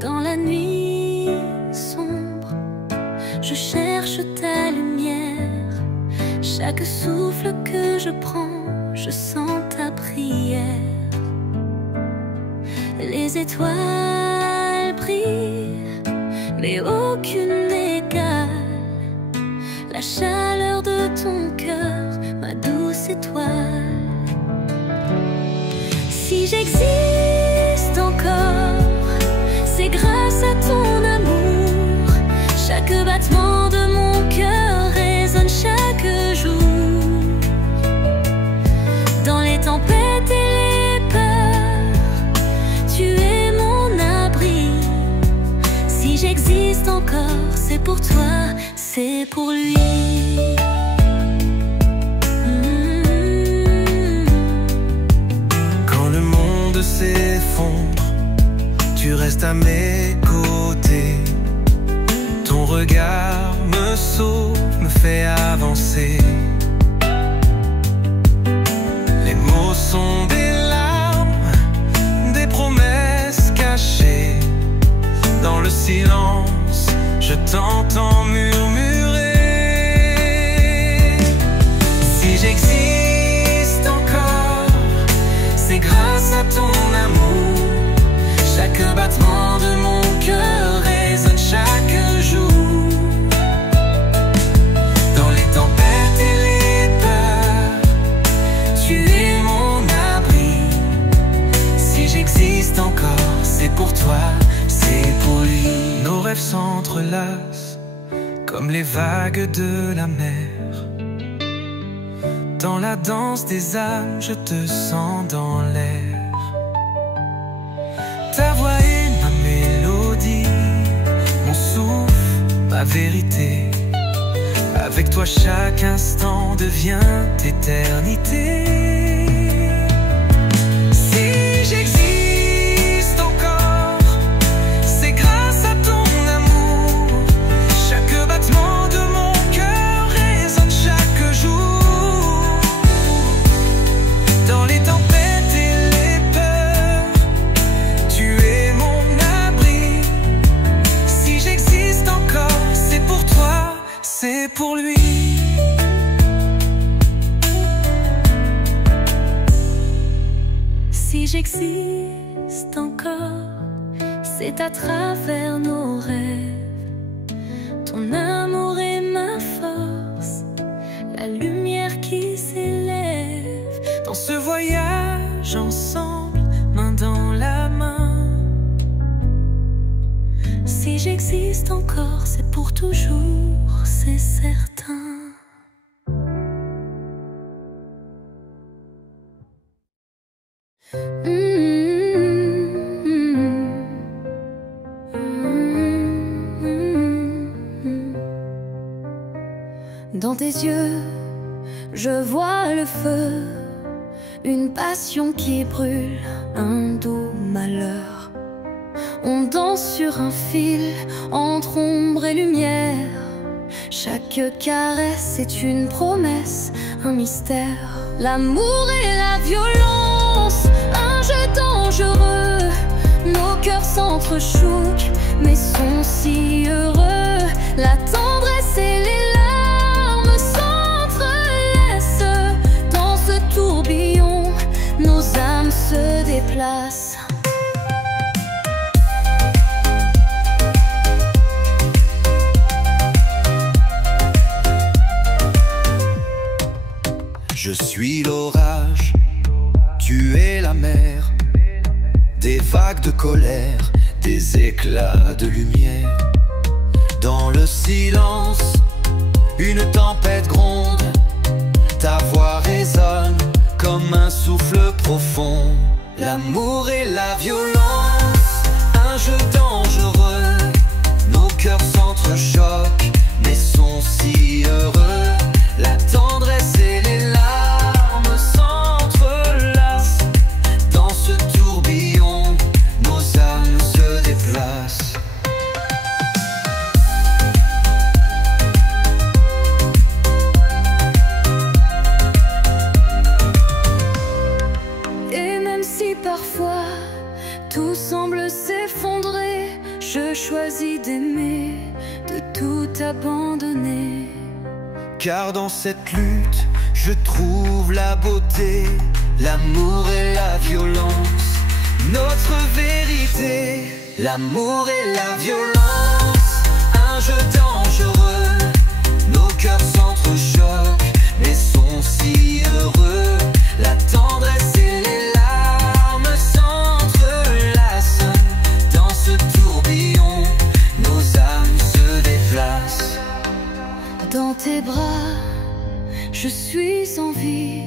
Dans la nuit sombre, je cherche ta lumière. Chaque souffle que je prends, je sens ta prière. Les étoiles brillent, mais aucune n'égale la chaleur de ton cœur, ma douce étoile. Si j'existe encore, c'est grâce à ton amour. Chaque battement de mon cœur résonne chaque jour. Dans les tempêtes et les peurs, tu es mon abri. Si j'existe encore, c'est pour toi, c'est pour lui. Quand le monde s'effondre, tu restes à mes côtés. Ton regard me sauve, me fait avancer. Les mots sont des larmes, des promesses cachées. Dans le silence, je t'entends murmurer. Si j'existe encore, c'est grâce à ton amour. Chaque battement de mon cœur résonne chaque jour. Dans les tempêtes et les peurs, tu es mon abri. Si j'existe encore, c'est pour toi, c'est pour lui. Nos rêves s'entrelacent comme les vagues de la mer. Dans la danse des âmes, je te sens dans l'air. Ta voix est ma mélodie, mon souffle, ma vérité. Avec toi chaque instant devient éternité. Si j'existe encore, c'est grâce à ton amour. Chaque battement de mon cœur résonne chaque jour. Dans les tempêtes et les peurs, tu es mon abri. Si j'existe encore, c'est pour toi, c'est pour lui. Si j'existe encore, c'est à travers nos rêves. Ton amour est ma force, la lumière qui s'élève. Dans ce voyage ensemble, main dans la main. Si j'existe encore, c'est pour toujours, c'est certain. Dans tes yeux, je vois le feu, une passion qui brûle, un doux malheur. On danse sur un fil, entre ombre et lumière. Chaque caresse est une promesse, un mystère. L'amour et la violence, un jeu dangereux. Nos cœurs s'entrechoquent, mais sont si heureux. La tendresse et les larmes s'entrelacent. Dans ce tourbillon, nos âmes se déplacent. Je suis l'orage, tu es la mer. Des vagues de colère, des éclats de lumière. Dans le silence, une tempête gronde. Ta voix résonne comme un souffle profond. L'amour et la violence, un jeu dangereux. Nos cœurs s'entrechoquent, mais sont si heureux. La tendresse et les larmes s'entrelacent. Dans ce tourbillon, nos âmes se déplacent. d'aimer, de tout abandonner. Car dans cette lutte, je trouve la beauté, l'amour et la violence, notre vérité. L'amour et la violence, un jeu dangereux. Nos cœurs s'entrechoquent, mais sont si heureux. La tendresse et les larmes s'entrelacent. Dans ce tourbillon, nos âmes se déplacent. Dans tes bras, je suis en vie.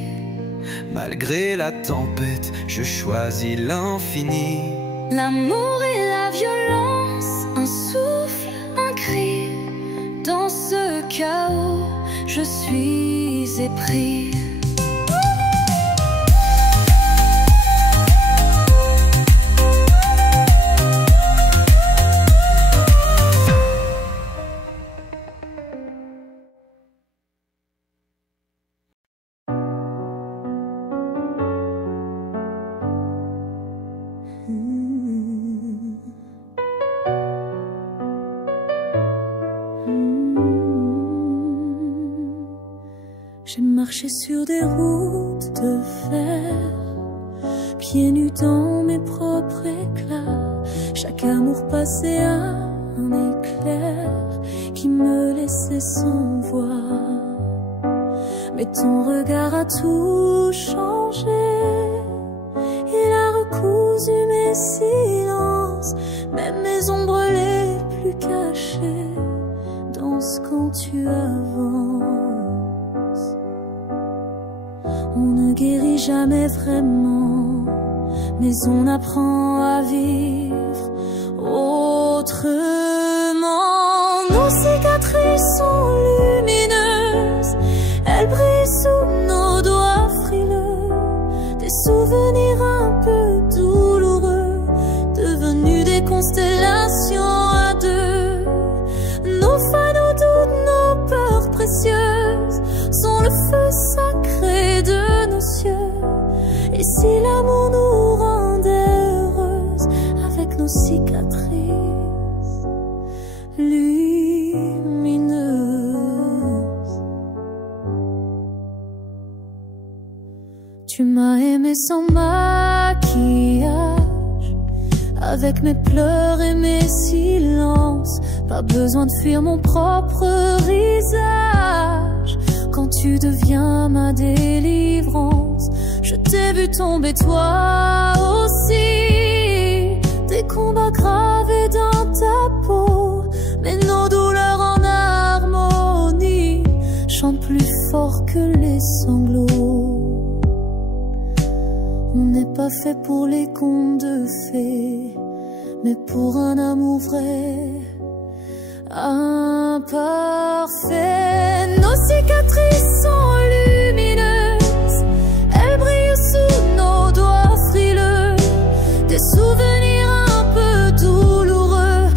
Malgré la tempête, je choisis l'infini. L'amour et la violence, un souffle, un cri. Dans ce chaos, je suis épris. J'ai marché sur des routes de fer, pieds nus dans mes propres éclats. Chaque amour passait à un éclair qui me laissait sans voix. Mais ton regard a tout changé. Il a recousu mes silences, même mes ombres les plus cachées. Danse quand tu avances. On ne guérit jamais vraiment, mais on apprend à vivre autrement. Nos cicatrices sont lumineuses, elles brillent sous nos doigts frileux. Des souvenirs un peu douloureux, devenus des constellations à deux. Nos failles, nos doutes, nos peurs précieuses sont le feu sacré de nos cieux. Et si l'amour nous rendait heureuses avec nos cicatrices lumineuses? Tu m'as aimé sans maquillage, avec mes pleurs et mes silences. Pas besoin de fuir mon propre visage. Quand tu deviens ma délivrance, je t'ai vu tomber toi aussi. Des combats gravés dans ta peau, mais nos douleurs en harmonie chantent plus fort que les sanglots. On n'est pas fait pour les contes de fées, mais pour un amour vrai, imparfait. Nos cicatrices sont lumineuses, elles brillent sous nos doigts frileux. Des souvenirs un peu douloureux,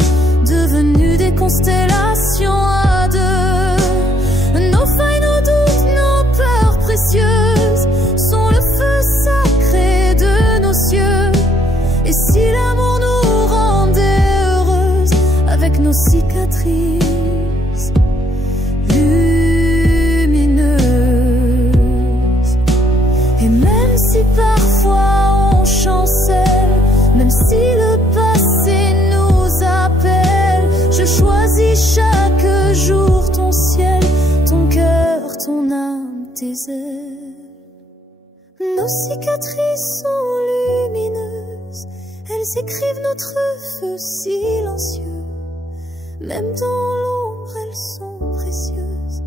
devenus des constellations à deux. Nos failles, nos doutes, nos peurs précieuses sont le feu sacré de nos cieux. Et si l'amour nous rendait heureuses avec nos cicatrices lumineuses? Et même si parfois on chancelle, même si le passé nous appelle, je choisis chaque jour ton ciel, ton cœur, ton âme, tes ailes. Nos cicatrices sont lumineuses, elles écrivent notre feu silencieux. Même dans l'ombre, elles sont précieuses,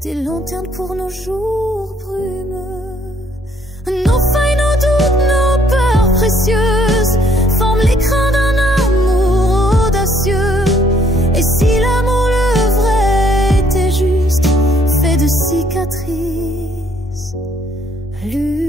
des lanternes pour nos jours brumeux. Nos failles, nos doutes, nos peurs précieuses forment l'écrin d'un amour audacieux. Et si l'amour le vrai était juste, fait de cicatrices lumineuses.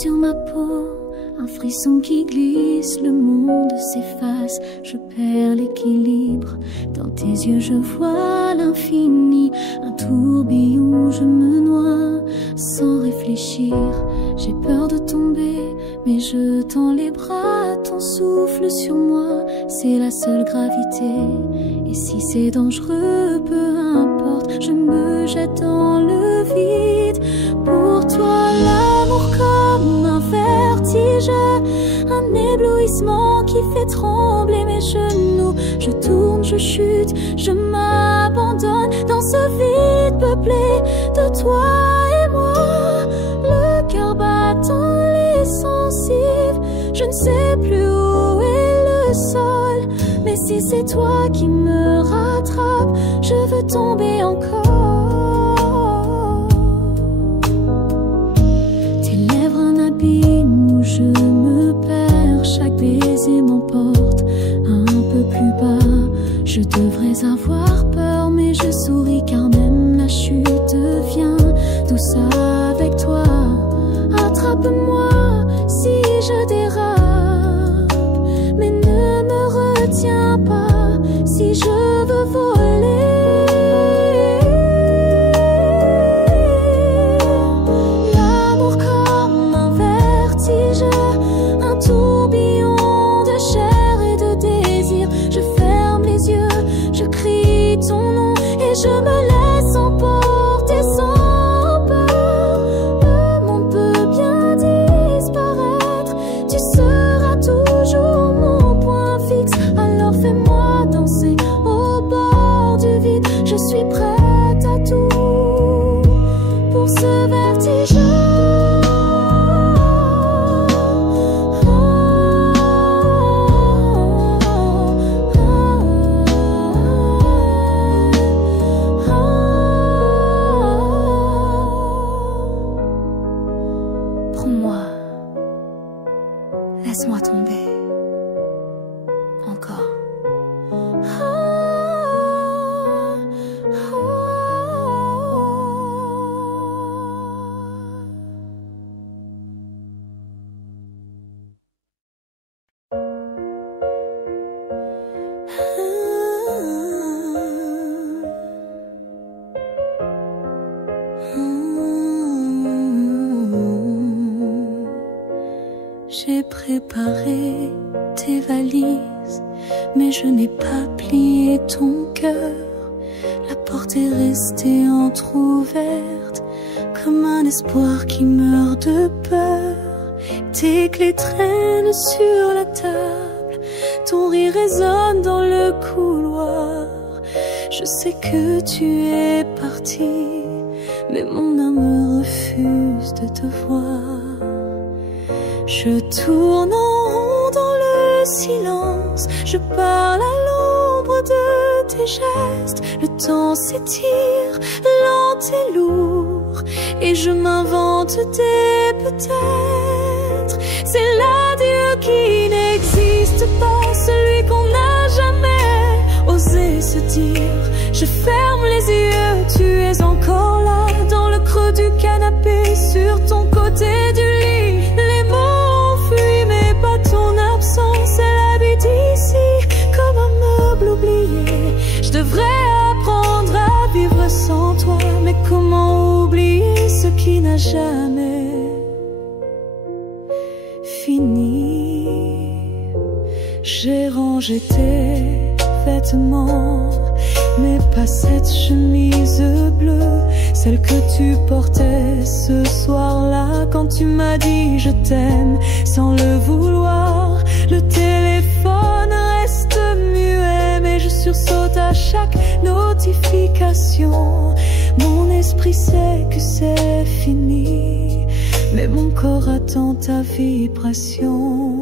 sur ma peau, un frisson qui glisse, le monde s'efface, je perds l'équilibre. Dans tes yeux je vois l'infini, un tourbillon, je me noie sans réfléchir. J'ai peur de tomber, mais je tends les bras, ton souffle sur moi, c'est la seule gravité. Et si c'est dangereux, peu importe, je me jette dans le vide. Pour toi l'amour comme un vertige, un éblouissement qui fait trembler mes genoux. Je tourne, je chute, je m'abandonne dans ce vide peuplé de toi et moi. Le cœur battant, les sensibles, je ne sais plus où est le sol. Mais si c'est toi qui me rattrape, je veux tomber encore. Tes lèvres un abîme où je me perds, chaque baiser m'emporte un peu plus bas. Je devrais avoir peur, mais je souris car même la chute vient douce avec toi. Attrape-moi si je dérape, mais ne me retiens pas si je veux voler. L'amour comme un vertige, un tourbillon de chair et de désir. Je ferme les yeux, je crie ton nom et je me laisse emporter sans peur. Le monde peut bien disparaître, tu seras toujours mon point fixe. Alors fais-moi danser au bord du vide, je suis prête à tout pour ce vertige. Prends-moi, laisse-moi tomber encore. J'ai préparé tes valises, mais je n'ai pas plié ton cœur. La porte est restée entrouverte, comme un espoir qui meurt de peur. Tes clés traînent sur la table, ton rire résonne dans le couloir. Je sais que tu es parti, mais mon âme refuse de te voir. Je tourne en rond dans le silence, je parle à l'ombre de tes gestes. Le temps s'étire, lent et lourd, et je m'invente des peut-être. C'est l'adieu qui n'existe pas, celui qu'on n'a jamais osé se dire. Je ferme les yeux, tu es encore là, dans le creux du canapé, sur ton côté du lit. Les mots mais pas ton absence, elle habite ici comme un meuble oublié. Je devrais apprendre à vivre sans toi, mais comment oublier ce qui n'a jamais fini? J'ai rangé tes vêtements, mais pas cette chemise bleue, celle que tu portais ce soir-là quand tu m'as dit je t'aime sans le vouloir. Le téléphone reste muet, mais je sursaute à chaque notification. Mon esprit sait que c'est fini, mais mon corps attend ta vibration.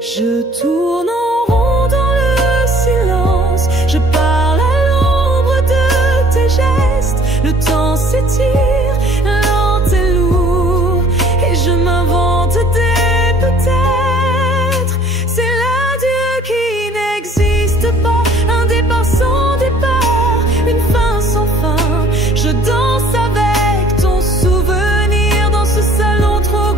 Je tourne en rond dans le silence, je parle à l'ombre de tes gestes. Le temps s'étire, lent et lourd, et je m'invente des peut-être. C'est l'adieu qui n'existe pas, un départ sans départ, une fin sans fin. Je danse avec ton souvenir dans ce salon trop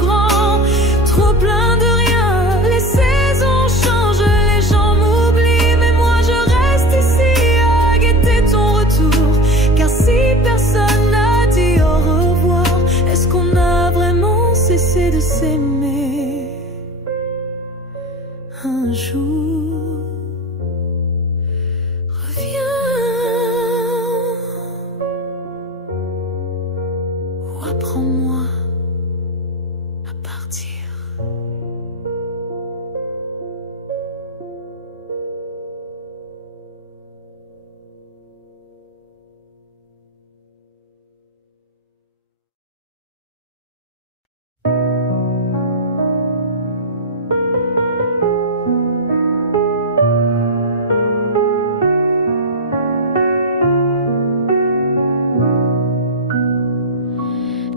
apprends-moi à partir.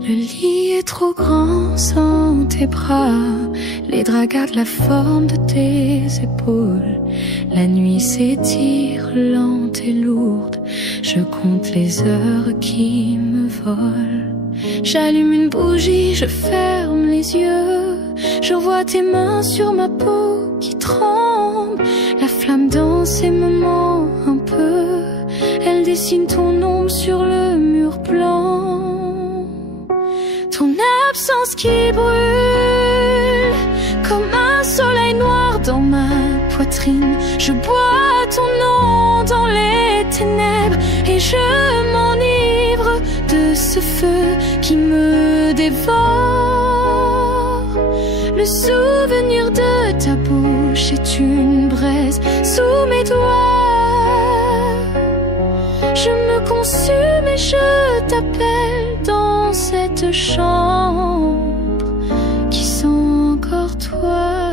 Le lit est trop grand sans tes bras, les draps gardent la forme de tes épaules. La nuit s'étire lente et lourde, je compte les heures qui me volent. J'allume une bougie, je ferme les yeux, je vois tes mains sur ma peau qui tremble. La flamme danse et me ment un peu, elle dessine ton ombre sur le mur blanc. Ton absence qui brûle comme un soleil noir dans ma poitrine. Je bois ton nom dans les ténèbres et je m'enivre de ce feu qui me dévore. Le souvenir de ta bouche est une braise sous mes doigts. Je me consume et je t'appelle dans cette chambre qui sent encore toi.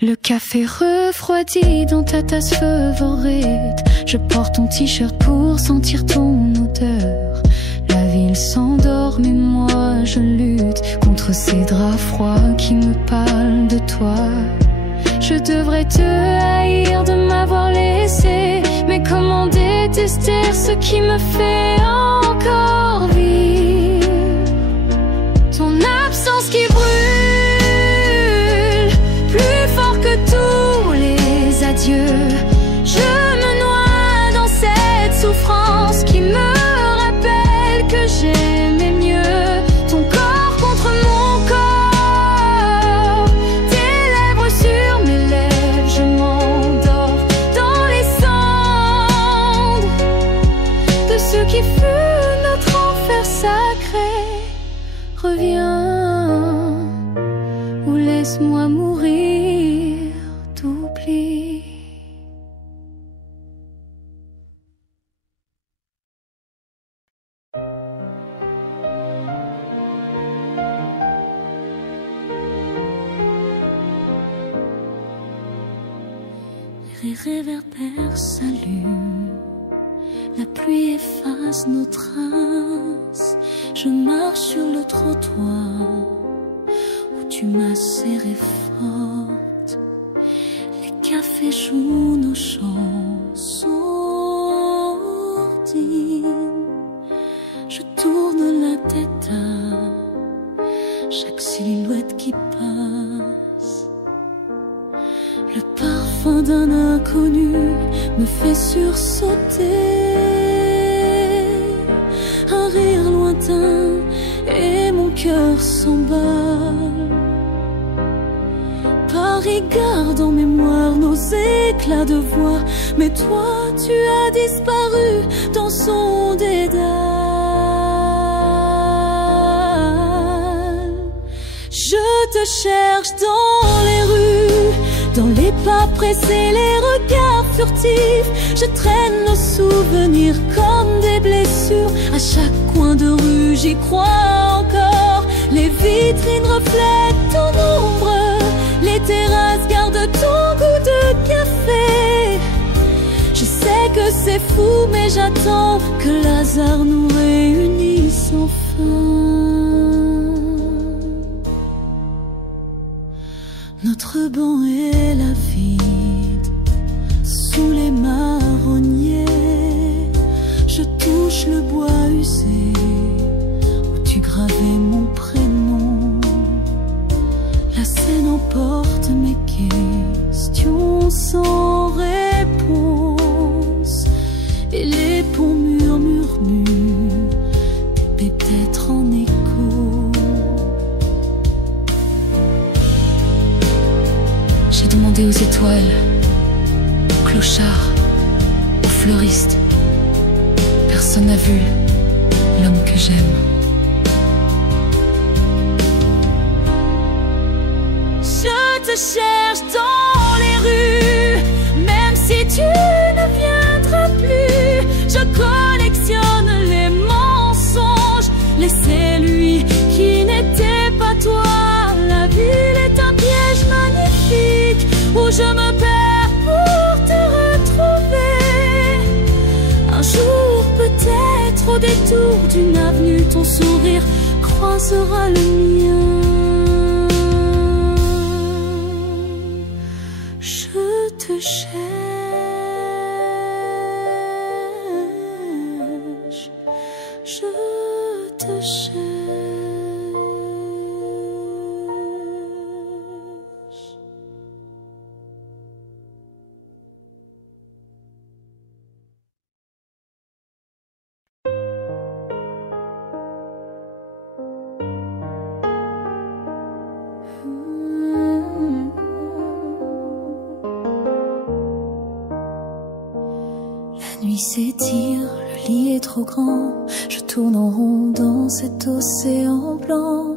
Le café refroidi dans ta tasse favorite. Je porte ton t-shirt pour sentir ton odeur. La ville s'endort mais moi je lutte contre ces draps froids qui me parlent de toi. Je devrais te haïr de m'avoir laissé, mais comment détester ce qui me fait encore vivre? Ton absence qui brûle plus fort que tous les adieux. Je me noie dans cette souffrance qui me rappelle que j'aimais mieux ton corps contre mon corps. Tes lèvres sur mes lèvres, je m'endors dans les cendres de ce qui fut notre enfer sacré. Reviens ou laisse-moi mourir d'oubli. Les réverbères s'allument, la pluie efface nos traces. Je marche sur le trottoir où tu m'as serré forte. Les cafés jouent nos chansons ordines. Je tourne la tête à chaque silhouette qui passe. Le parfum d'un inconnu me fait sursauter. Un rire lointain et mon cœur s'emballe. Paris garde en mémoire nos éclats de voix, mais toi tu as disparu dans son dédale. Je te cherche dans les rues, dans les pas pressés, les regards furtifs. Je traîne nos souvenirs comme des blessures. À chaque coin de rue, j'y crois encore. Les vitrines reflètent ton ombre, les terrasses gardent ton goût de café. Je sais que c'est fou, mais j'attends que le hasard nous réunisse enfin. Notre banc est la vide sous les marronniers. Je touche le bois usé où tu gravais mon prénom. La scène emporte mes questions sans réponse et les ponts murmurent peut-être en écho. J'ai demandé aux étoiles, aux clochards, aux fleuristes, Personne n'a vu l'homme que j'aime. Je te cherche dans les rues, même si tu ne viendras plus. Je collectionne les mensonges, laissez lui qui n'était pas toi. La ville est un piège magnifique où je me perds pour te retrouver. Un jour peut-être au détour d'une avenue, ton sourire croisera le mien. Je te cherche, je te cherche. La nuit s'étire, le lit est trop grand. Je tourne en rond dans cet océan blanc.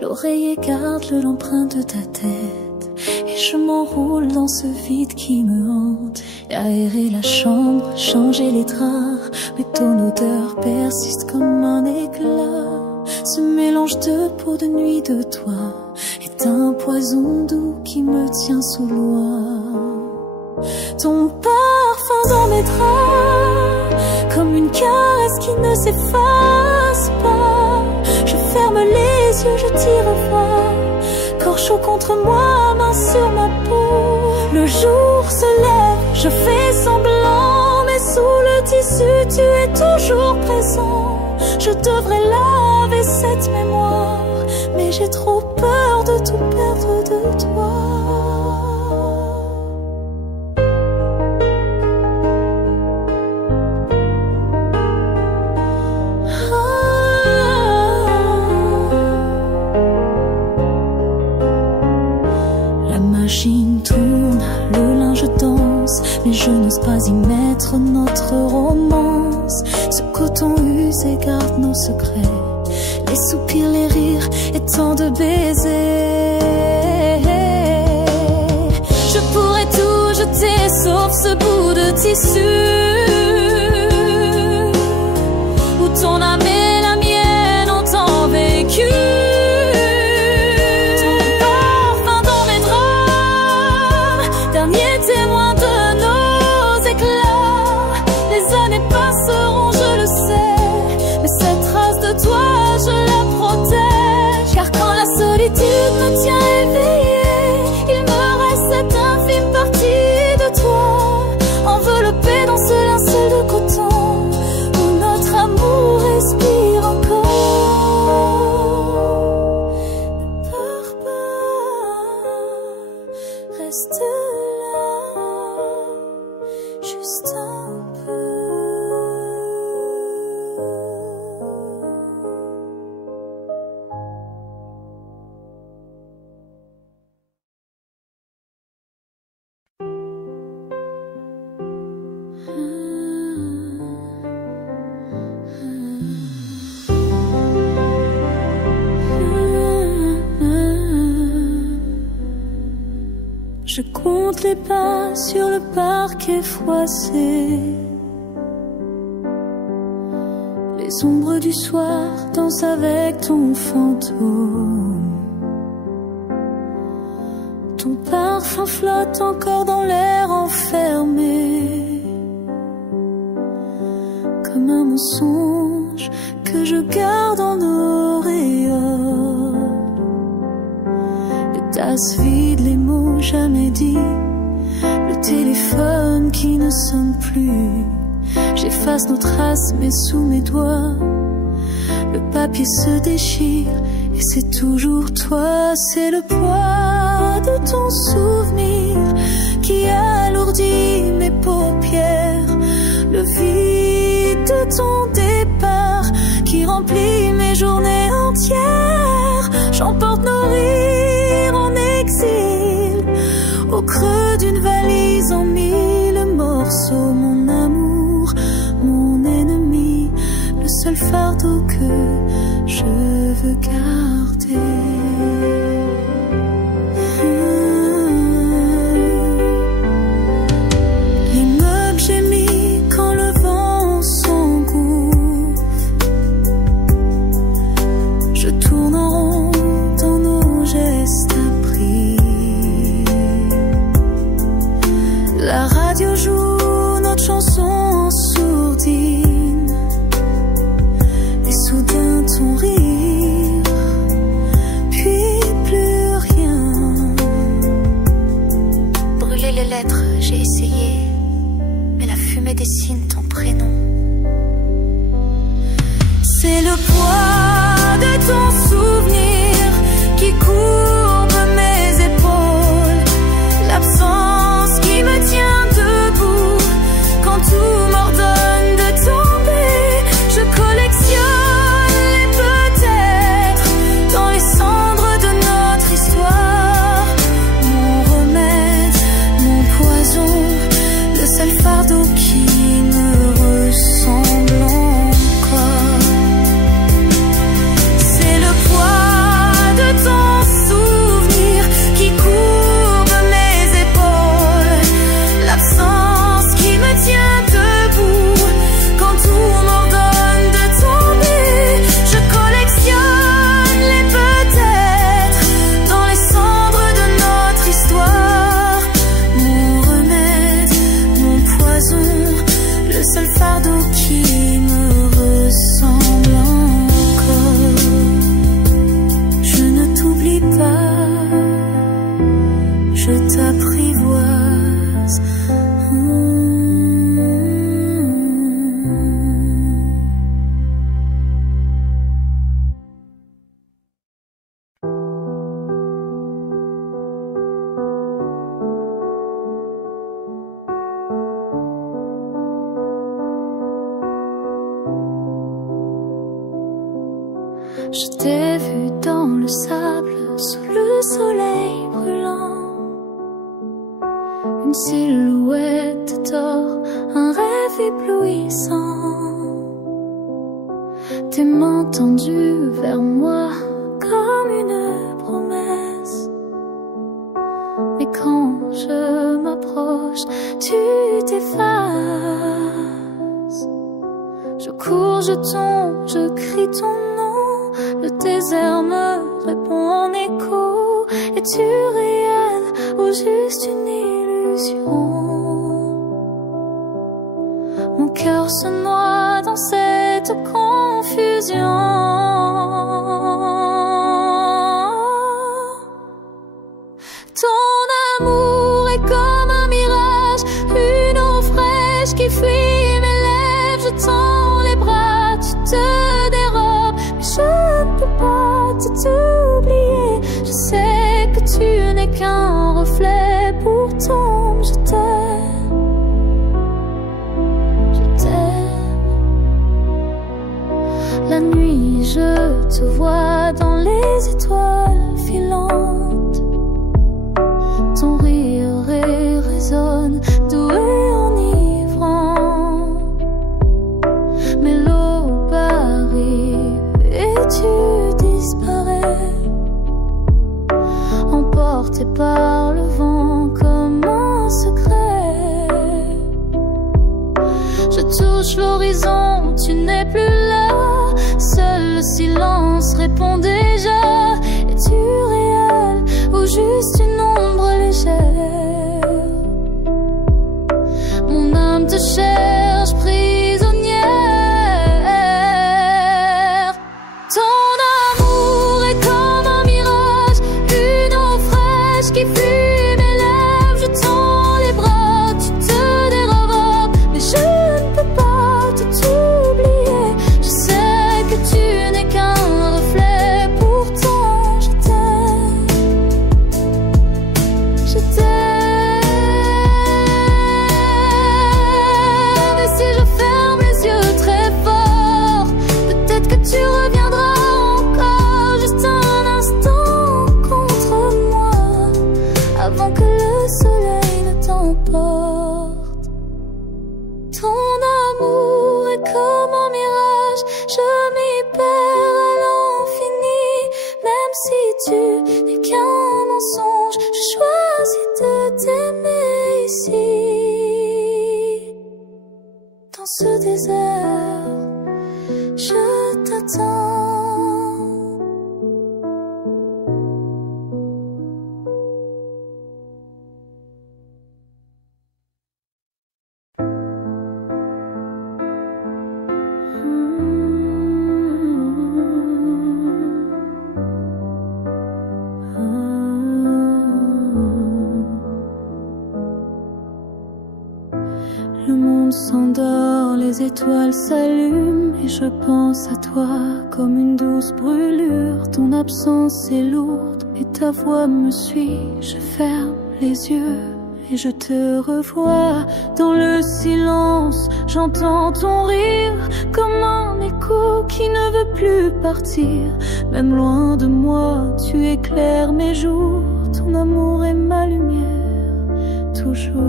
L'oreille écarte l'empreinte de ta tête et je m'enroule dans ce vide qui me hante. Aérer la chambre, changer les draps, mais ton odeur persiste comme un éclat. Ce mélange de peau de nuit de toi est un poison doux qui me tient sous loi. Ton parfum dans mes draps, comme une caresse qui ne s'efface pas. Je ferme les yeux, je t'y revois, corps chaud contre moi, main sur ma peau. Le jour se lève, je fais semblant, mais sous le tissu tu es toujours présent. Je devrais laver cette mémoire, mais j'ai trop peur de tout perdre de toi. machine tourne, le linge danse, mais je n'ose pas y mettre notre romance. Ce coton usé garde nos secrets, les soupirs, les rires et tant de baisers. Je pourrais tout jeter sauf ce bout de tissu où ton âme et la mienne ont tant vécu. Solitude me tient éveillée, il me reste cette infime partie de toi, enveloppée dans ce linceul de coton, où notre amour respire encore. Ne pars pas, reste là, juste un peu. Je compte les pas sur le parquet froissé. Les ombres du soir dansent avec ton fantôme. Ton parfum flotte encore dans l'air enfermé, comme un mensonge que je garde en auréole. Les tasses vides, les mots jamais dits, le téléphone qui ne sonne plus. J'efface nos traces mais sous mes doigts le papier se déchire et c'est toujours toi. C'est le poids de ton souvenir qui alourdit mes paupières, le vide de ton départ qui remplit mes journées entières. J'emporte nos rires en exil au creux d'une valise en mille morceaux. Mon amour, mon ennemi. fardeau que je veux garder. L'immeuble gémit quand le vent s'engouffre. Je tourne en rond dans nos gestes appris. La radio joue notre chanson en sourdine. Et soudain ton rire, puis plus rien. Brûler les lettres, j'ai essayé, mais la fumée dessine ton prénom. C'est le poids de ton souvenir qui courbe mes épaules. L'absence qui me tient debout quand tout m'ordonne de tomber. Je collectionne les peut-être dans les cendres de notre histoire. Mon remède, mon poison, le seul fardeau qui me ressemble encore. C'est le poids de ton souvenir qui courbe mes épaules. L'absence qui me tient debout quand tout m'ordonne de tomber. Je collectionne les peut-être dans les cendres de notre histoire. Mon remède, mon poison, le seul fardeau qui me ressemble encore. Je ne t'oublie pas, je t'apprivoise. Je t'ai vu dans le sable, sous le soleil brûlant. Une silhouette d'or, un rêve éblouissant. Tes mains tendues vers moi comme une promesse. Mais quand je m'approche, tu t'effaces. Je cours, je tombe, je crie ton nom. Le désert me répond en écho. Es-tu réel ou juste une illusion? Mon cœur se noie dans cette confusion. Ton amour est comme un mirage, une eau fraîche qui fuit mes lèvres. Je tends les bras, tu te dérobes, mais je ne peux pas t'oublier. Je sais que tu n'es qu'un reflet, pourtant je t'aime. Je t'aime. La nuit je te vois dans les étoiles filantes. Ton rire résonne, doux et enivrant. Mais l'aube arrive et tu disparais, emporté par le vent comme un secret. Je touche l'horizon, tu n'es plus là. Seul le silence répond déjà. Es-tu réel ou juste une ombre légère? Mon âme te cherche prisonnière. Ton amour est comme un mirage, une eau fraîche qui fuit mes lèvres. Je tends les bras, tu te dérobes, mais je ne peux pas t'oublier. Je sais que tu n'es qu'un reflet, pourtant je t'aime. Je t'aime. dans ce désert, je t'attends. Le monde s'endort, les étoiles s'allument et je pense à toi comme une douce brûlure. Ton absence est lourde et ta voix me suit. Je ferme les yeux et je te revois. Dans le silence, j'entends ton rire comme un écho qui ne veut plus partir. Même loin de moi, tu éclaires mes jours. Ton amour est ma lumière, toujours.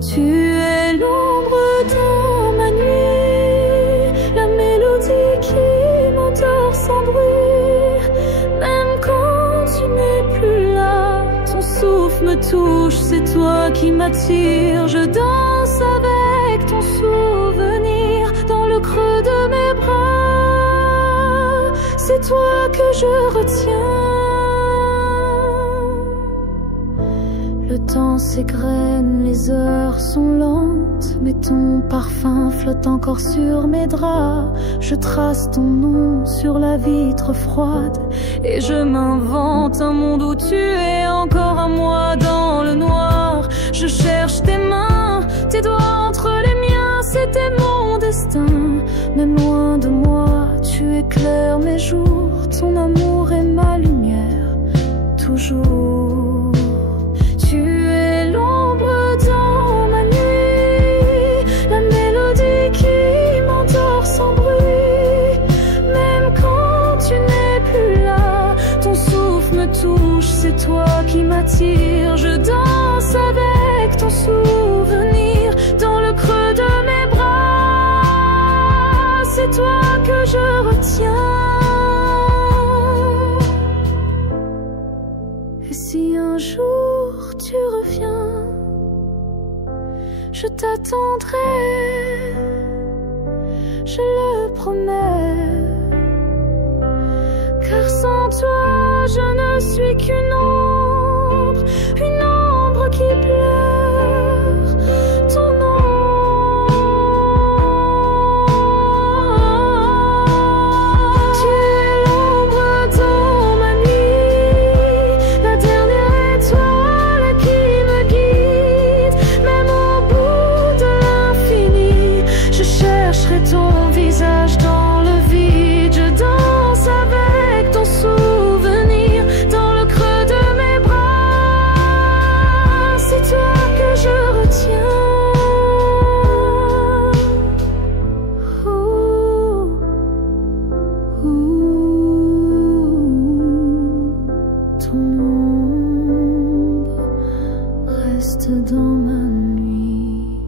Tu es l'ombre dans ma nuit, la mélodie qui m'endort sans bruit. Même quand tu n'es plus là, ton souffle me touche, c'est toi qui m'attire. Je danse avec ton souvenir dans le creux de mes bras. C'est toi que je retiens. Le temps s'égrène, les heures sont lentes, mais ton parfum flotte encore sur mes draps. Je trace ton nom sur la vitre froide et je m'invente un monde où tu es encore à moi dans le noir. Je cherche tes mains, tes doigts entre les miens, c'était mon destin. Même loin de moi, tu éclaires mes jours, ton amour est ma lumière, toujours. Tu es l'ombre dans ma nuit, la mélodie qui m'endort sans bruit. Même quand tu n'es plus là, ton souffle me touche, c'est toi qui m'attire. Je danse avec ton souvenir dans le creux de mes bras. C'est toi que je retiens. Et si un jour tu reviens, je t'attendrai, je le promets. Car sans toi, je ne suis qu'une ombre qui pleure ton nom. Tu es l'ombre dans ma nuit, la dernière étoile qui me guide. Même au bout de l'infini, je chercherai ton visage dans le vide. Je danse avec ton souvenir dans le creux de mes bras. C'est toi que je retiens. Ton ombre reste dans ma nuit.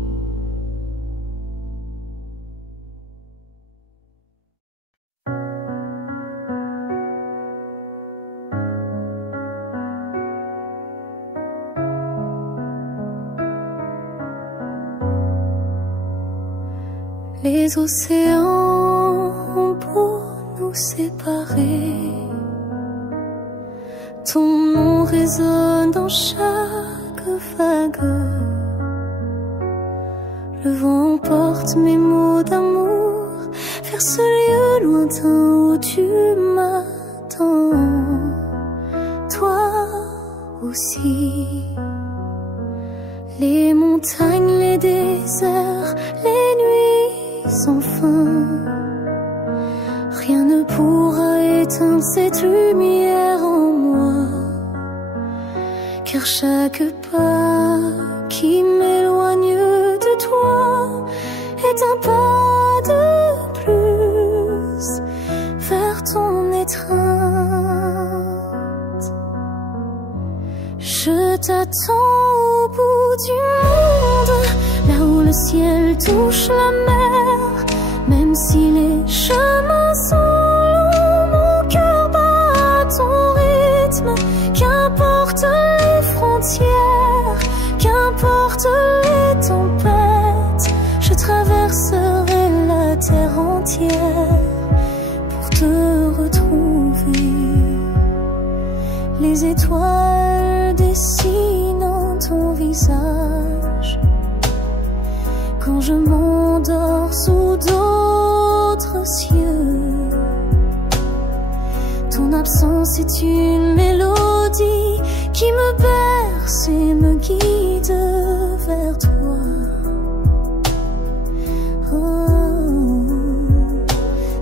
Les océans ont beau nous séparer, ton nom résonne dans chaque vague. Le vent emporte mes mots d'amour vers ce lieu lointain où tu m'attends. Toi aussi, les montagnes, les déserts, les nuits sans fin, rien ne pourra éteindre cette lumière en moi. Car chaque pas qui m'éloigne de toi est un pas de plus vers ton étreinte. Je t'attends au bout du monde, là où le ciel touche la mer. Même si les chemins sont longs, mon cœur bat à ton rythme. Qu'importe les frontières, qu'importe les tempêtes, je te terre entière pour te retrouver. Les étoiles dessinant ton visage quand je m'endors sous d'autres cieux. Ton absence est une mélodie qui me berce et me guide vers toi.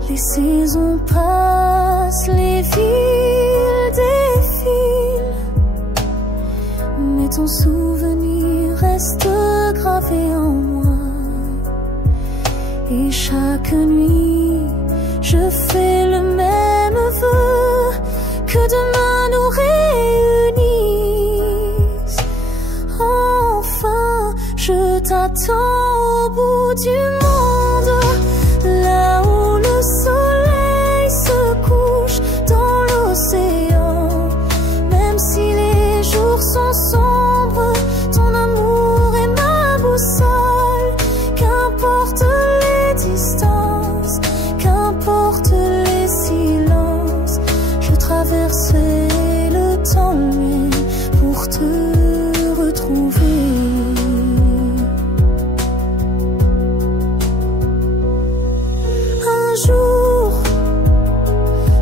Les saisons passent, les villes défilent, mais ton souvenir reste gravé en moi. Et chaque nuit, je fais le même vœu, que demain nous réunisse. Enfin, je t'attends au bout du monde, là où le soleil se couche dans l'océan. Même si les jours sont sombres, ton amour est ma boussole. Qu'importe les distances, qu'importe les silences, je traverserai le temps loin pour te retrouver. Un jour,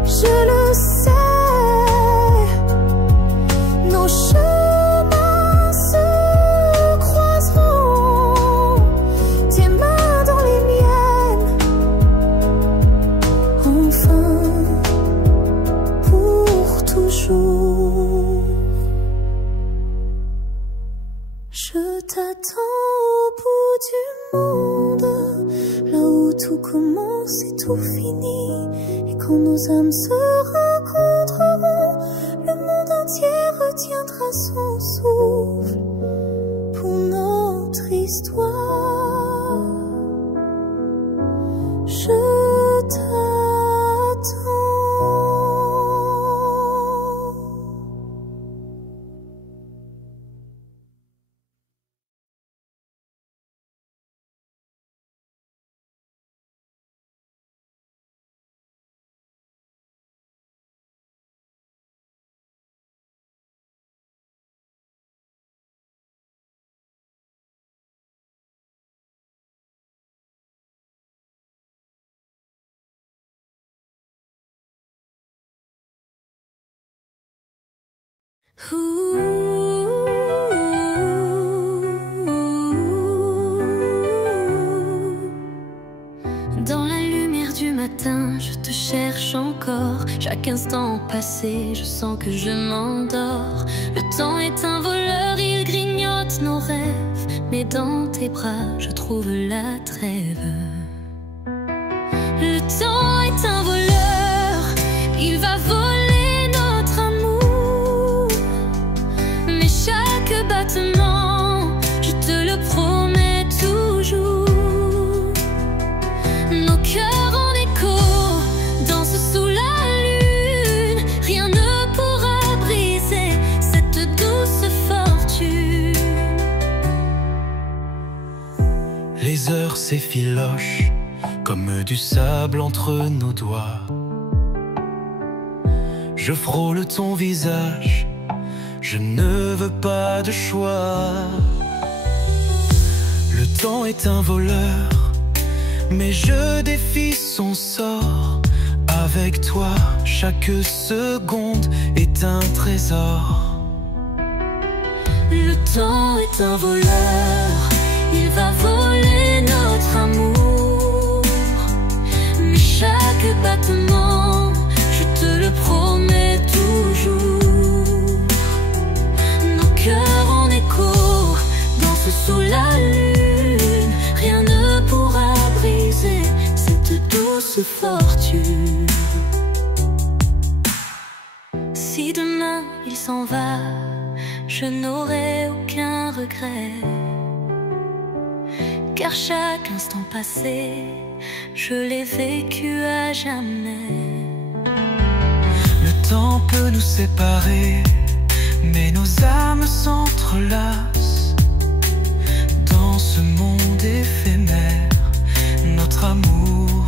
je le sais, nos chemins se croiseront, tes mains dans les miennes, enfin, pour toujours. Je t'attends au bout du monde, là où tout commence et tout finit. Et quand nos âmes se rencontreront, le monde entier retiendra son souffle pour notre histoire. Je t'attends. Dans la lumière du matin, je te cherche encore. Chaque instant passé, je sens que je m'endors. Le temps est un voleur, il grignote nos rêves. Mais dans tes bras, je trouve la trêve. Le temps est un voleur, il va voler notre amour. Mais chaque battement, je te le promets toujours. Nos cœurs en écho dansent sous la lune. Rien ne pourra briser cette douce fortune. Les heures s'effilochent comme du sable entre nos doigts. Je frôle ton visage, je ne veux pas de choix. Le temps est un voleur, mais je défie son sort. Avec toi, chaque seconde est un trésor. Le temps est un voleur, il va voler notre amour. Mais chaque battement, je te le promets toujours. Nos cœurs en écho dansent sous la lune. Rien ne pourra briser cette douce fortune. Si demain il s'en va, je n'aurai aucun regret. Car chaque instant passé, je l'ai vécu à jamais. Le temps peut nous séparer, mais nos âmes s'entrelacent. Dans ce monde éphémère, notre amour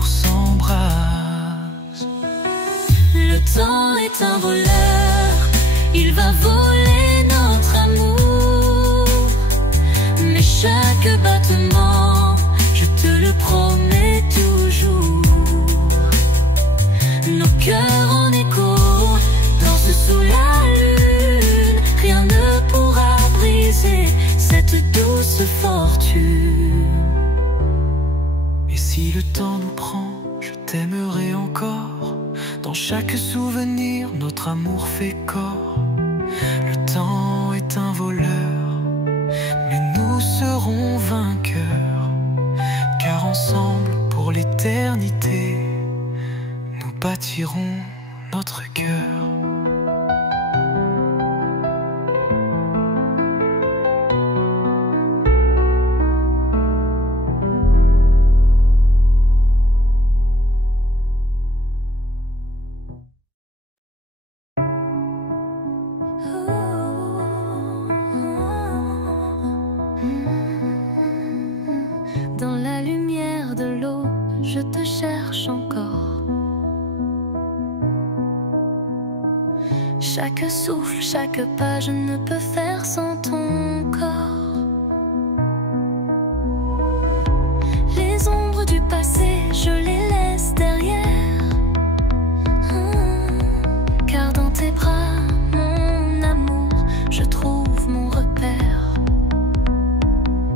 est un voleur, il va voler notre amour. Mais chaque battement, je te le promets toujours, nos cœurs en écho dansent sous la lune. Rien ne pourra briser cette douce fortune. Et si le temps nous prend, je t'aimerai encore. Dans chaque souvenir, notre amour fait corps. Le temps est un voleur, mais nous serons vainqueurs. Car ensemble, pour l'éternité, nous bâtirons notre cœur. Dans la lumière de l'eau, je te cherche encore. Chaque souffle, chaque pas, je ne peux faire sans ton corps. Les ombres du passé, je les laisse derrière. Car dans tes bras, mon amour, je trouve mon repère.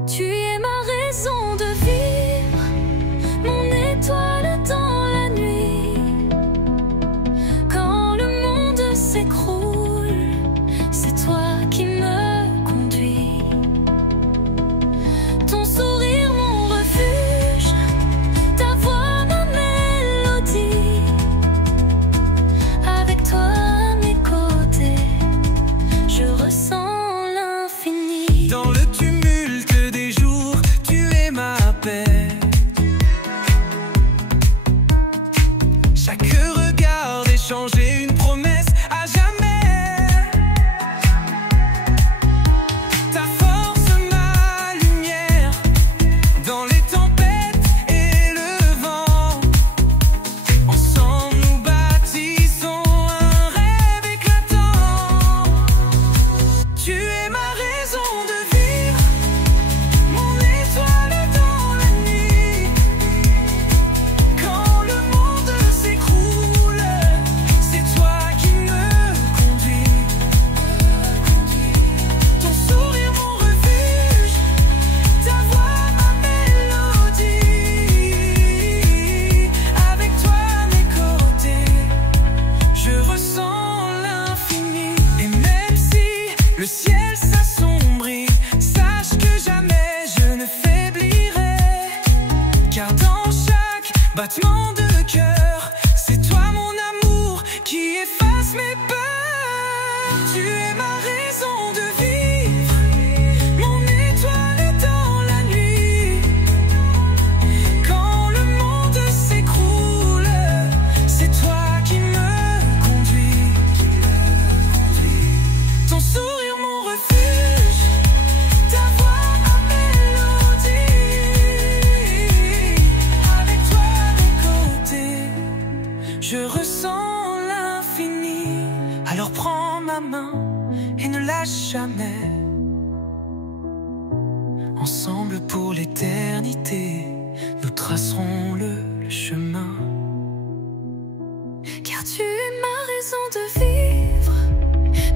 Tu es ma raison de vivre, mon étoile dans la nuit. Quand le monde s'écroule, c'est toi qui me conduis. Ton sourire, mon refuge, ta voix, ma mélodie. Avec toi à mes côtés, je ressens l'infini. Dans le tumulte des jours, tu es ma paix. Chaque regard échangé, une promesse à jamais. Ta force, ma lumière, dans les tempêtes et le vent. Ensemble nous bâtissons un rêve éclatant. Tu es ma raison de vivre, mon étoile dans la nuit. Quand le monde s'écroule, c'est toi qui me conduis. Ton sourire, mon refuge, ta voix, ma mélodie. Avec toi à mes côtés, je ressens l'infini. Et même si le ciel s'assombrit, sache que jamais je ne faiblirai. Car dans chaque battement de cœur, c'est toi mon amour qui efface mes peurs. Tu es ma raison de vivre, mon étoile dans la nuit. Quand le monde s'écroule, c'est toi qui me conduis. Ton sourire, mon refuge, ta voix, ma mélodie. Avec toi à mes côtés, je ressens l'infini. Alors prends ma main et ne lâche jamais. Ensemble pour l'éternité, nous tracerons le chemin. Car tu es ma raison de vivre,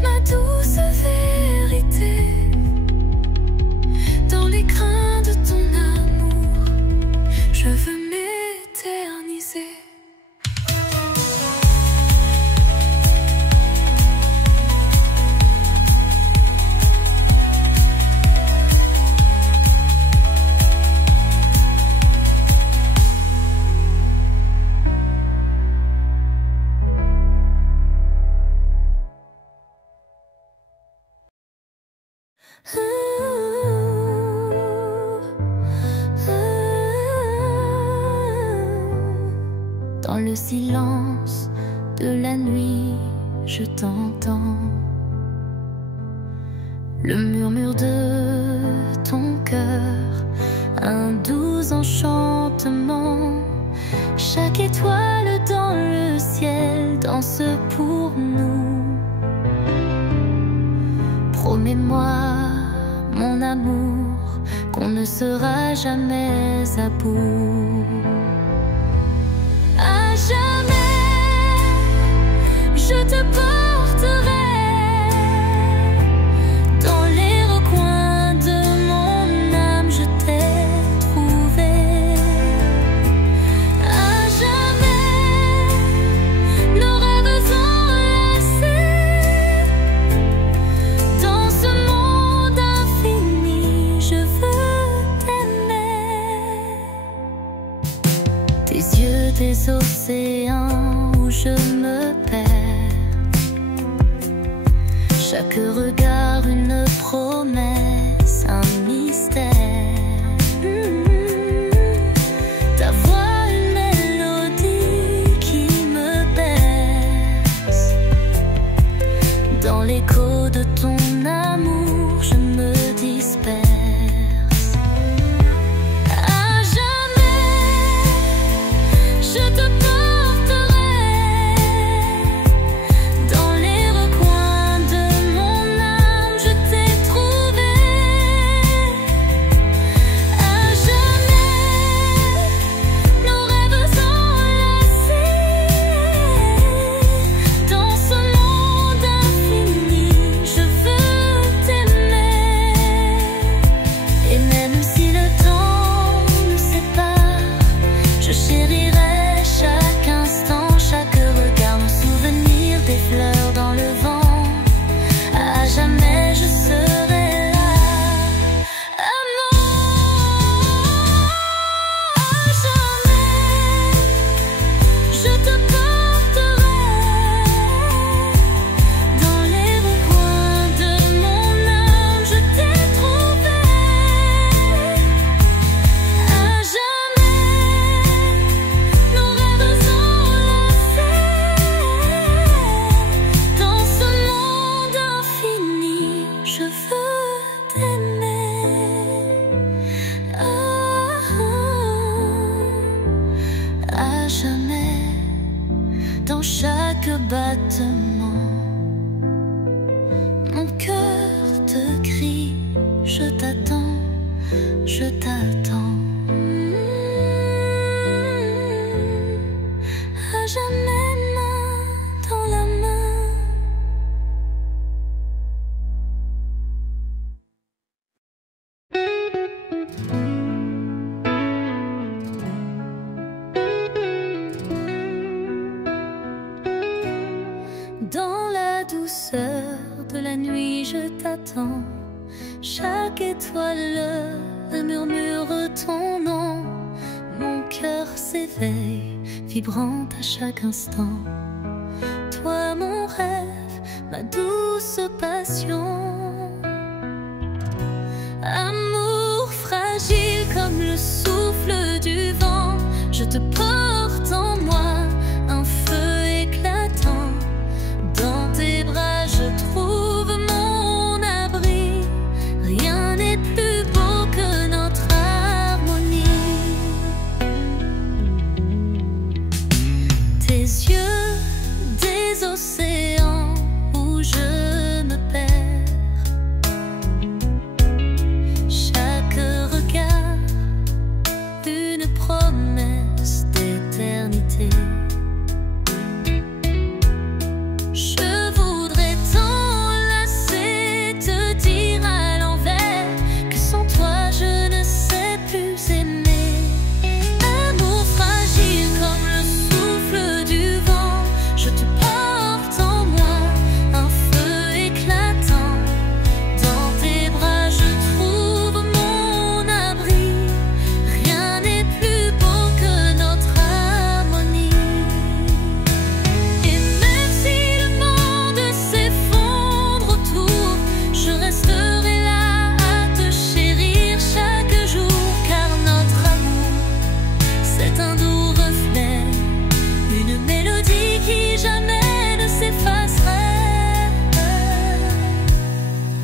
ma douce vérité. Dans les grains de ton amour, je veux m'éterniser. Dans le silence de la nuit, je t'entends. Le murmure de ton cœur, un doux enchantement. Chaque étoile dans le ciel danse pour nous. Promets-moi, mon amour, qu'on ne sera jamais à bout. À jamais, je te porterai dans les recoins de mon âme, je t'ai trouvé. À jamais, nos rêves enlacés dans ce monde infini, je veux t'aimer. Tes yeux, des océans où je me perds, chaque regard une promesse, un mystère. Ta voix une mélodie qui me berce. Dans l'écho de ton amour, je me disperse. À jamais, je te porterai dans les recoins de mon âme, je t'ai trouvé. À jamais, nos rêves enlacés dans ce monde infini, je veux t'aimer. Et même si le temps nous sépare, je chérirai chaque instant, chaque regard, mon souvenir des fleurs dans le vent. À jamais je serai là, amour. À jamais, je te porterai dans les recoins de mon âme, je t'ai trouvé. À jamais, nos rêves enlacés dans ce monde infini, je veux t'aimer. À jamais, dans chaque battement, mon cœur te crie, je t'attends, je t'attends. À jamais, main dans la main. Dans la douceur de la nuit, je t'attends. Chaque étoile murmure ton nom. Mon cœur s'éveille, vibrant à chaque instant. Toi, mon rêve, ma douce passion. Amour fragile comme le souffle du vent, je te porte en moi, un feu éclatant. Dans tes bras je trouve mon abri. Rien n'est plus beau que notre harmonie. Tes yeux, des océans où je me perds. Chaque regard, une promesse d'éternité. Je voudrais t'enlacer, te dire à l'envers que sans toi je ne sais plus aimer. Amour fragile comme le souffle du vent, je te porte en moi, un feu éclatant. Dans tes bras je trouve mon abri. Rien n'est plus beau que notre harmonie. Et même si le monde s'effondre autour, je resterai là à te chérir chaque jour. Car notre amour, c'est un doux reflet, une mélodie qui jamais ne s'effacerait.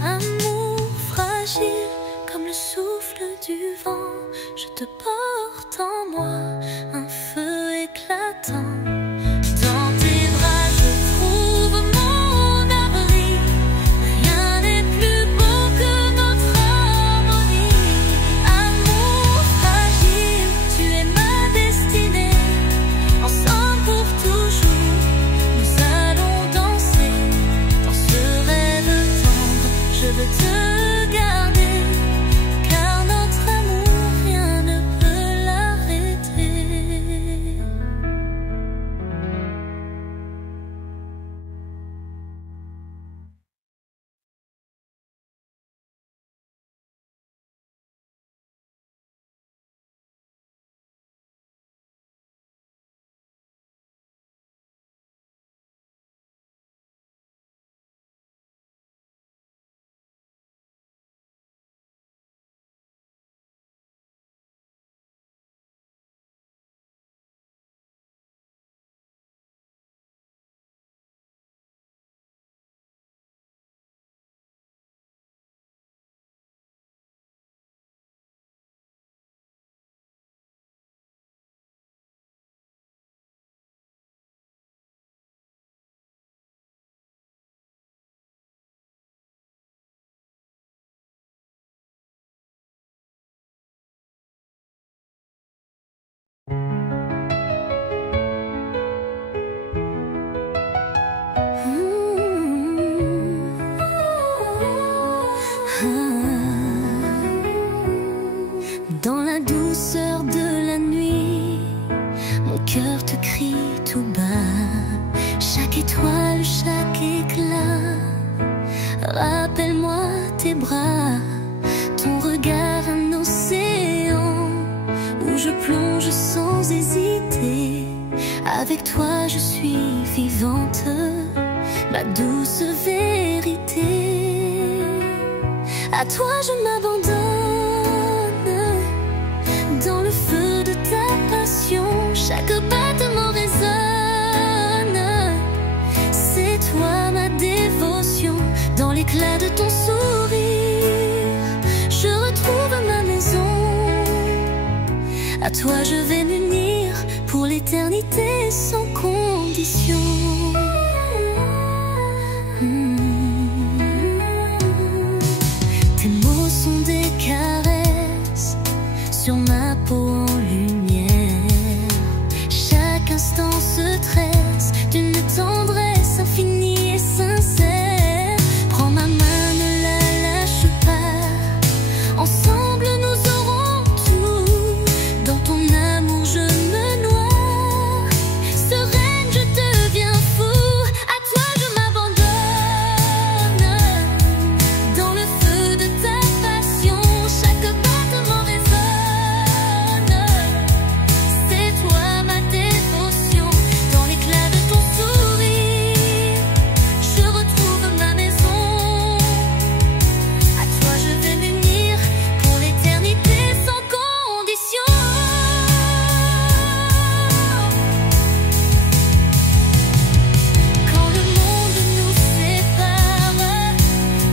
Amour fragile comme le souffle du vent, je te porte en moi, un feu éclatant. Dans tes bras la douceur de la nuit, mon cœur te crie tout bas. Chaque étoile, chaque éclat, rappelle-moi tes bras. Ton regard, un océan où je plonge sans hésiter. Avec toi je suis vivante, ma douce vérité. À toi je m'abandonne, dans le feu de ta passion. Chaque battement résonne, c'est toi ma dévotion. Dans l'éclat de ton sourire, je retrouve ma maison. À toi je vais m'unir pour l'éternité sans condition. Tes mots sont des caresses sur ma peau en lumière. Chaque instant se tresse d'une tendresse infinie et sincère. Prends ma main, ne la lâche pas. Ensemble nous aurons tout. Dans ton amour je me noie. Sereine je deviens fou. À toi je m'abandonne, dans le feu de ta passion. Chaque battement résonne, c'est toi ma dévotion. Dans l'éclat de ton sourire, je retrouve ma maison. À toi je vais m'unir pour l'éternité sans condition. Quand le monde nous sépare,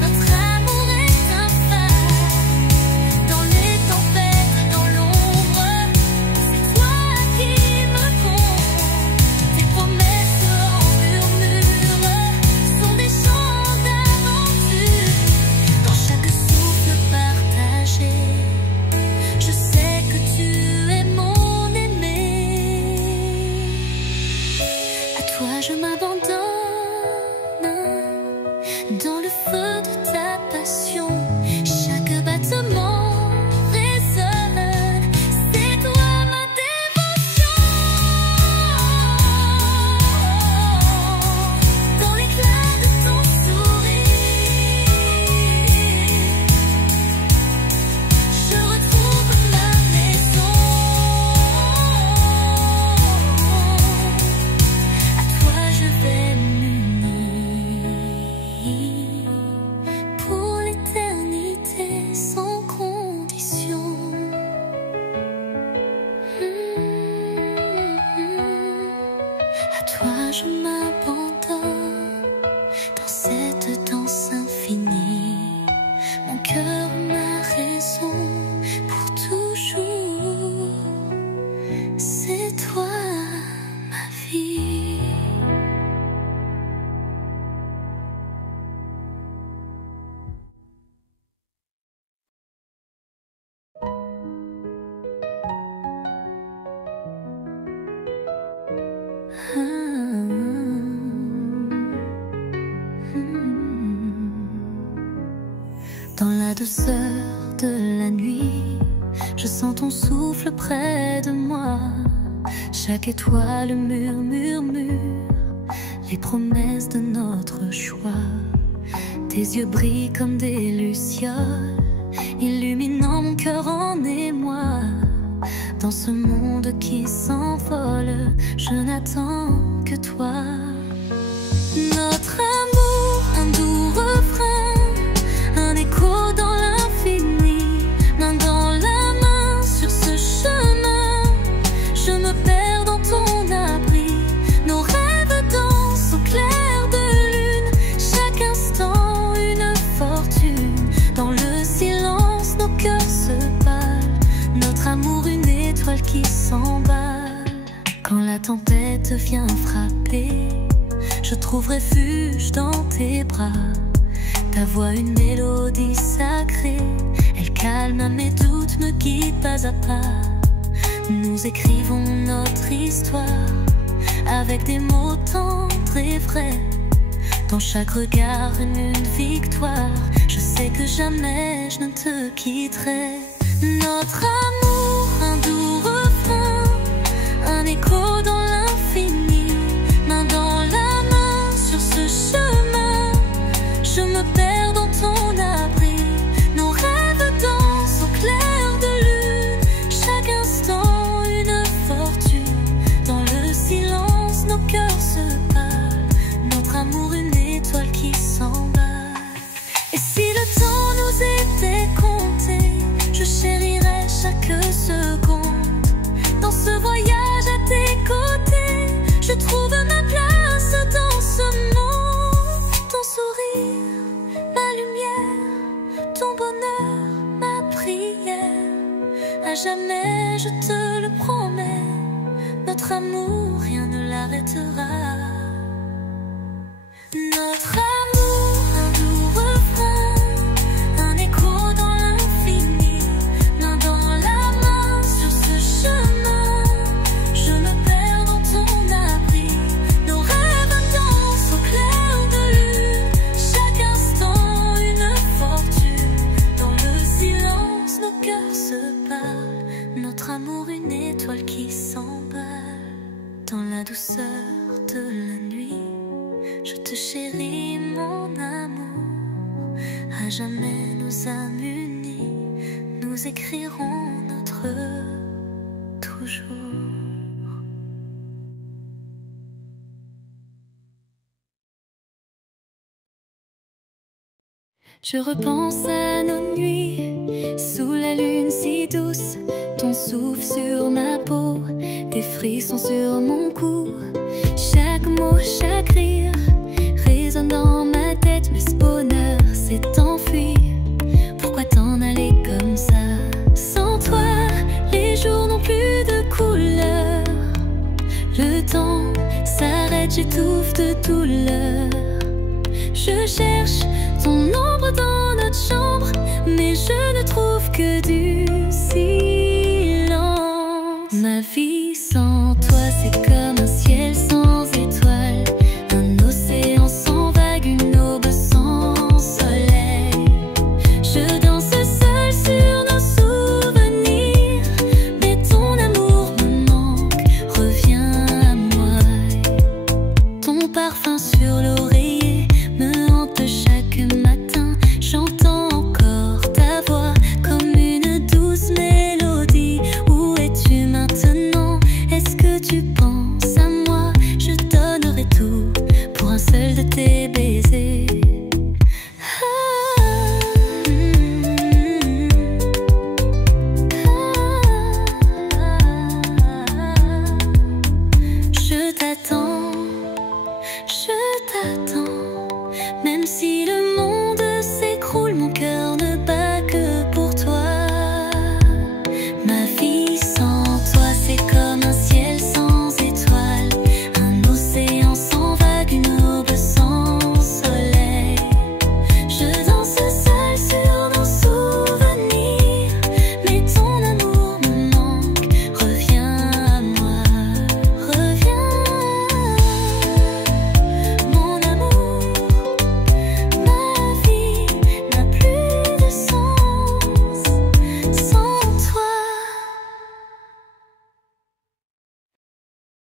notre amour est un phare. Dans les tempêtes, dans l'ombre, c'est toi qui me comptes. Tes promesses en murmure sont des chants d'aventure. Dans chaque souffle partagé, je sais que tu es mon aimé. À toi je m'abandonne, dans le feu de ta passion. Chaque battement résonne, c'est toi ma dévotion. Dans l'éclat de ton sourire, je retrouve ma maison. À toi je vais m'unir pour l'éternité sans condition. À toi je m'abandonne, dans cette danse infinie. Mon cœur, ma raison pour toujours. C'est toi ma vie. Dans la douceur de la nuit, je sens ton souffle près de moi. Chaque étoile murmure les promesses de notre choix. Tes yeux brillent comme des lucioles, illuminant mon cœur en émoi. Dans ce monde qui s'envole, je n'attends que toi. Notre amour, un doux refrain, un écho dans l'infini. Main dans la main sur ce chemin, je me perds dans ton abri. Nos rêves dansent au clair de lune, chaque instant une fortune. Dans le silence, nos cœurs se parlent, notre amour une étoile qui s'emballe. Quand la tempête vient frapper, je trouve refuge dans tes bras. Ta voix une mélodie sacrée, elle calme mes doutes, me guide pas à pas. Nous écrivons notre histoire avec des mots tendres et vrais. Dans chaque regard une victoire, je sais que jamais je ne te quitterai. Notre amour jamais, je te le promets. Notre amour, rien ne l'arrêtera. Notre amour, un doux refrain, un écho dans l'infini, main dans la main sur ce chemin. Je me perds dans ton abri, nos rêves dansent au clair de lune. Chaque instant une fortune, dans le silence nos cœurs se parlent. Notre amour une étoile qui s'emballe, dans la douceur de la nuit. Je te chéris mon amour, à jamais nos âmes unies, nous écrirons notre toujours. Je repense à nos nuits, sous la lune si douce, ton souffle sur ma peau, tes frissons sur mon cou. Chaque mot, chaque rire résonne dans ma tête, mais ce bonheur s'est enfui. Pourquoi t'en aller comme ça? Sans toi, les jours n'ont plus de couleur. Le temps s'arrête, j'étouffe de douleur. Je cherche ton ombre dans notre chambre, mais je ne trouve que du